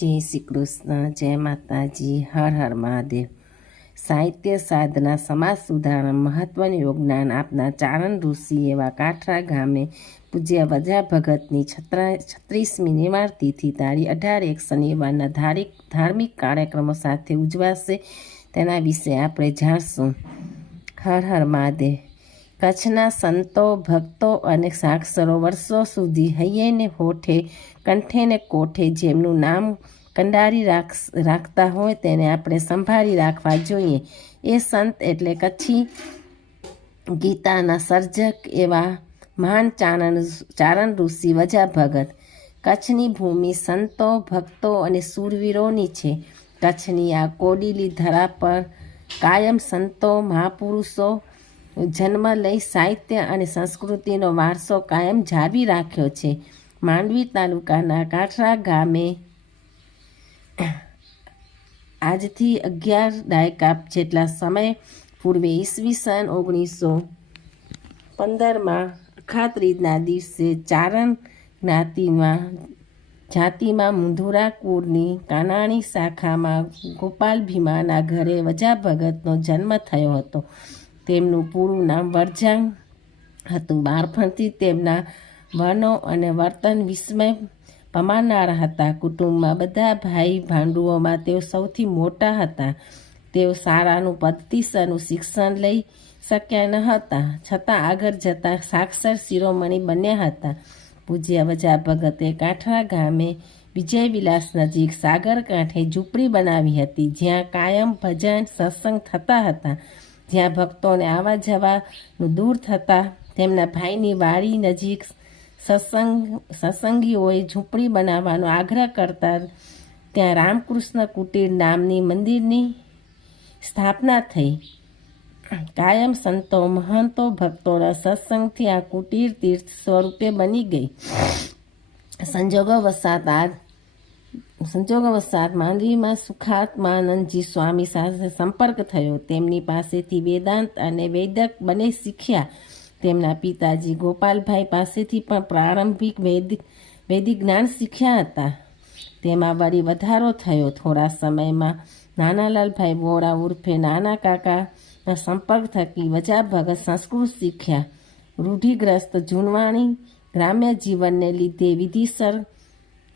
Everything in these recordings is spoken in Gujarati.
જય શ્રી કૃષ્ણ, જય માતાજી, હર હર મહાદેવ। સાહિત્ય સાધના, સમાજ સુધારણ, મહત્વનું યોગદાન આપનાર ચારણ ઋષિ એવા કાઠરા ગામે પૂજ્ય વજા ભગતની 36મી નિર્વાણ તિથિ તારીખ 18/1 શનિવારના ધાર્મિક કાર્યક્રમો સાથે ઉજવાશે, તેના વિશે આપણે જાણશું। હર હર મહાદેવ। કચ્છના સંતો, ભક્તો અને સાક્ષરો વર્ષો સુધી હૈયેને હોઠે, કંઠે ને કોઠે જેમનું નામ કંડારી રાખતા હોય તેને આપણે સંભાળી રાખવા જોઈએ। એ સંત એટલે કચ્છી ગીતાના સર્જક એવા મહાન ચારણ ઋષિ વજા ભગત। કચ્છની ભૂમિ સંતો, ભક્તો અને શૂરવીરોની છે। કચ્છની આ કોડીલી ધરા પર કાયમ સંતો, મહાપુરુષો જન્મ લઈ સાહિત્ય અને સંસ્કૃતિનો વારસો કાયમ જાળવી રાખ્યો છે। માંડવી તાલુકાના કાઠરા ગામે આજથી 11 દાયકા જેટલા સમય પૂર્વે ઈસવીસન 1915માં અખાત્રીજના દિવસે ચારણ જાતિમાં મુંધુરા કુળની કાનાણી શાખામાં ગોપાલ ભીમાના ઘરે વજા ભગતનો જન્મ થયો હતો। તેમનું પૂરું નામ વરજાંગ હતું। બાળપણથી તેમના વર્ણો અને વર્તન વિસ્મય પામનારા હતા। કુટુંબમાં બધા ભાઈ ભાંડુઓમાં તેઓ સૌથી મોટા હતા। તેઓ શાળાનું પદ્ધતિસરનું શિક્ષણ લઈ શક્યા ન હતા, છતાં આગળ જતાં સાક્ષર શિરોમણી બન્યા હતા। પૂજ્ય વજા ભગતે કાઠરા ગામે વિજય વિલાસ નજીક સાગર કાંઠે ઝૂંપડી બનાવી હતી, જ્યાં કાયમ ભજન સત્સંગ થતા હતા। જ્યાં ભક્તોને આવવા જવાનું દૂર થતાં તેમના ભાઈની વાડી નજીક સત્સંગીઓએ ઝૂંપડી બનાવવાનો આગ્રહ કરતા ત્યાં રામકૃષ્ણ કુટીર નામની મંદિરની સ્થાપના થઈ। કાયમ સંતો, મહંતો, ભક્તોના સત્સંગથી આ કુટીર તીર્થ સ્વરૂપે બની ગઈ। સંજોગવશાત માંડવીમાં સુખાત્માનંદજી સ્વામી સાથે સંપર્ક થયો। તેમની પાસેથી વેદાંત અને વૈદક બંને શીખ્યા। તેમના પિતાજી ગોપાલભાઈ પાસેથી પણ પ્રારંભિક વૈદિક જ્ઞાન શીખ્યા હતા। તેમાં વળી વધારો થયો। થોડા સમયમાં નાનાલાલભાઈ વોરા ઉર્ફે નાના કાકાના સંપર્ક થકી વજા ભગત સંસ્કૃત શીખ્યા। રૂઢિગ્રસ્ત જૂનવાણી ગ્રામ્ય જીવનને લીધે વિધિસર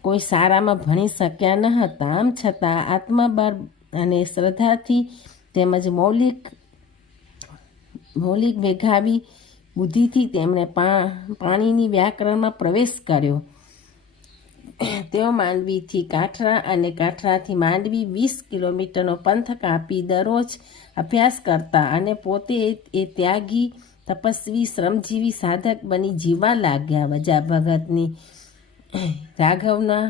કોઈ શાળામાં ભણી શક્યા ન હતા। આમ છતાં આત્મબળ અને શ્રદ્ધાથી તેમજ મૌલિક મેઘાવી બુદ્ધિથી તેમણે પાણીની વ્યાકરણમાં પ્રવેશ કર્યો। તેઓ માંડવીથી કાઠરા અને કાઠરાથી માંડવી 20 કિલોમીટરનો પંથ કાપી દરરોજ અભ્યાસ કરતા અને પોતે એ ત્યાગી, તપસ્વી, શ્રમજીવી સાધક બની જીવવા લાગ્યા। વજા ભગતની રાઘવના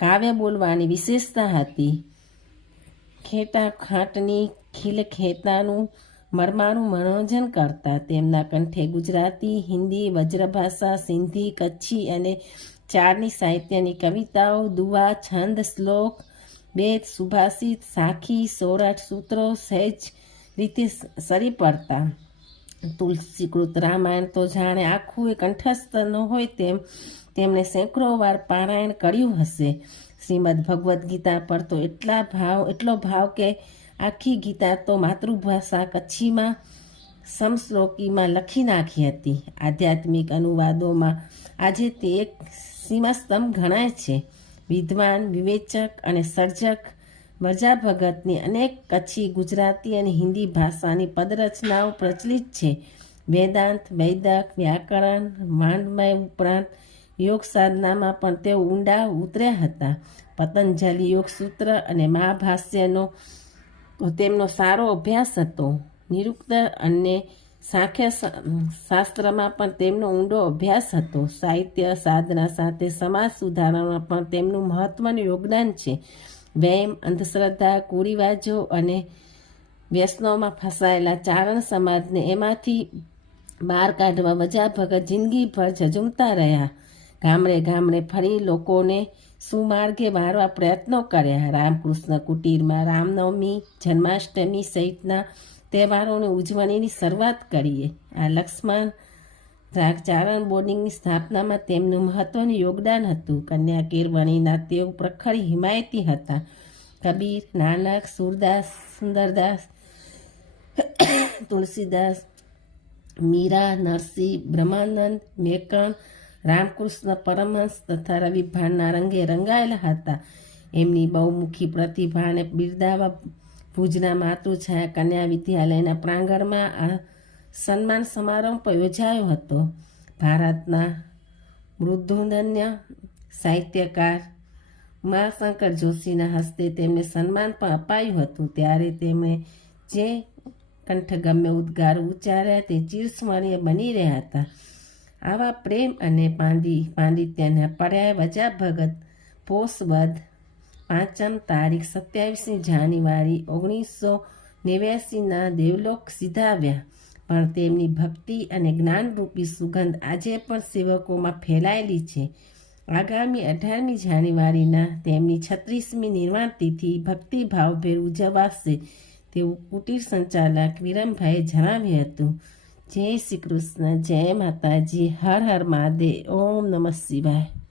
કાવ્ય બોલવાની વિશેષતા હતી। ખેટા ખાંટની ખીલ ખેતાનું મરમારું મનોરંજન કરતા। તેમના કંઠે ગુજરાતી, હિન્દી, વ્રજભાષા, સિંધી, કચ્છી અને ચારની સાહિત્યની કવિતાઓ, દુઆ, છંદ, શ્લોક, બેદ, સુભાષિત, સાખી, સોરઠ, સૂત્રો સહેજ રીતે સરી પડતા। તુલસીકૃત રામાયણ તો જાણે આખું એ કંઠસ્થ ન હોય તેમ તેમણે સેંકડો વાર પારાયણ કર્યું હશે। શ્રીમદ ભગવદ્ ગીતા પર તો એટલો ભાવ કે આખી ગીતા તો માતૃભાષા કચ્છીમાં સમશ્લોકીમાં લખી નાખી હતી। આધ્યાત્મિક અનુવાદોમાં આજે તે એક સીમાસ્તંભ ગણાય છે। વિદ્વાન, વિવેચક અને સર્જક વજા ભગતની અનેક કચ્છી, ગુજરાતી અને હિન્દી ભાષાની પદરચનાઓ પ્રચલિત છે। વેદાંત, વૈદક, વ્યાકરણ, વાङ्મય ઉપરાંત યોગ સાધનામાં પણ તેઓ ઊંડા ઉતર્યા હતા। પતંજલિ યોગસૂત્ર અને મહાભાષ્યનો તેમનો સારો અભ્યાસ હતો। નિરુક્ત અને સાંખ્ય શાસ્ત્રમાં પણ તેમનો ઊંડો અભ્યાસ હતો। સાહિત્ય સાધના સાથે સમાજ સુધારણમાં પણ તેમનું મહત્વનું યોગદાન છે। વહેમ, અંધશ્રદ્ધા, કુરિવાજો અને વ્યસનોમાં ફસાયેલા ચારણ સમાજને એમાંથી બહાર કાઢવા વજા ભગત જિંદગીભર ઝઝૂમતા રહ્યા। ગામડે ગામડે ફરી લોકોને સુમાર્ગે વાળવા પ્રયત્નો કર્યા। રામકૃષ્ણ કુટીરમાં રામનવમી, જન્માષ્ટમી સહિતના તહેવારોની ઉજવણીની શરૂઆત કરીએ। આ લક્ષ્મણ ચારણ બોર્ડિંગની સ્થાપનામાં તેમનું મહત્વનું યોગદાન હતું. કન્યા કેળવણીના તેઓ પ્રખર હિમાયતી હતા. કબીર, નાનક, સુરદાસ, સુંદરદાસ, તુલસીદાસ, મીરા, નરસિંહ, બ્રહ્માનંદ, મેકન, રામકૃષ્ણ પરમહંસ તથા રવિ ભાણના રંગે રંગાયેલા હતા. એમની બહુમુખી પ્રતિભાને બિરદાવવા ભુજના માતૃછાયા કન્યા વિદ્યાલયના પ્રાંગણમાં આ સન્માન સમારંભ યોજાયો હતો. ભારતના મૃદુધન્ય સાહિત્યકાર ઉમાશંકર જોશીના હસ્તે તેમને સન્માન પણ અપાયું હતું. ત્યારે તેમણે જે કંઠગમ્ય ઉદ્ગારો ઉચ્ચાર્યા તે ચિરસ્મરણીય બની રહ્યા હતા. આવા પ્રેમ અને પાંડિત્યના પર્યાય વજા ભગત પોષવદ 5 તારીખ 27 જાન્યુઆરી 1989ના દેવલોક સિધાવ્યા. પણ તેમની ભક્તિ અને જ્ઞાનરૂપી સુગંધ આજે પણ સેવકોમાં ફેલાયેલી છે. આગામી 18મી જાન્યુઆરીના તેમની 36મી નિર્વાણ તિથિ ભક્તિભાવભેર ઉજવાશે તેવું કુટીર સંચાલક વિરમભાઈએ જણાવ્યું હતું. જય શ્રી કૃષ્ણ, જય માતાજી, હર હર મહાદેવ, ઓમ નમઃ શિવાય.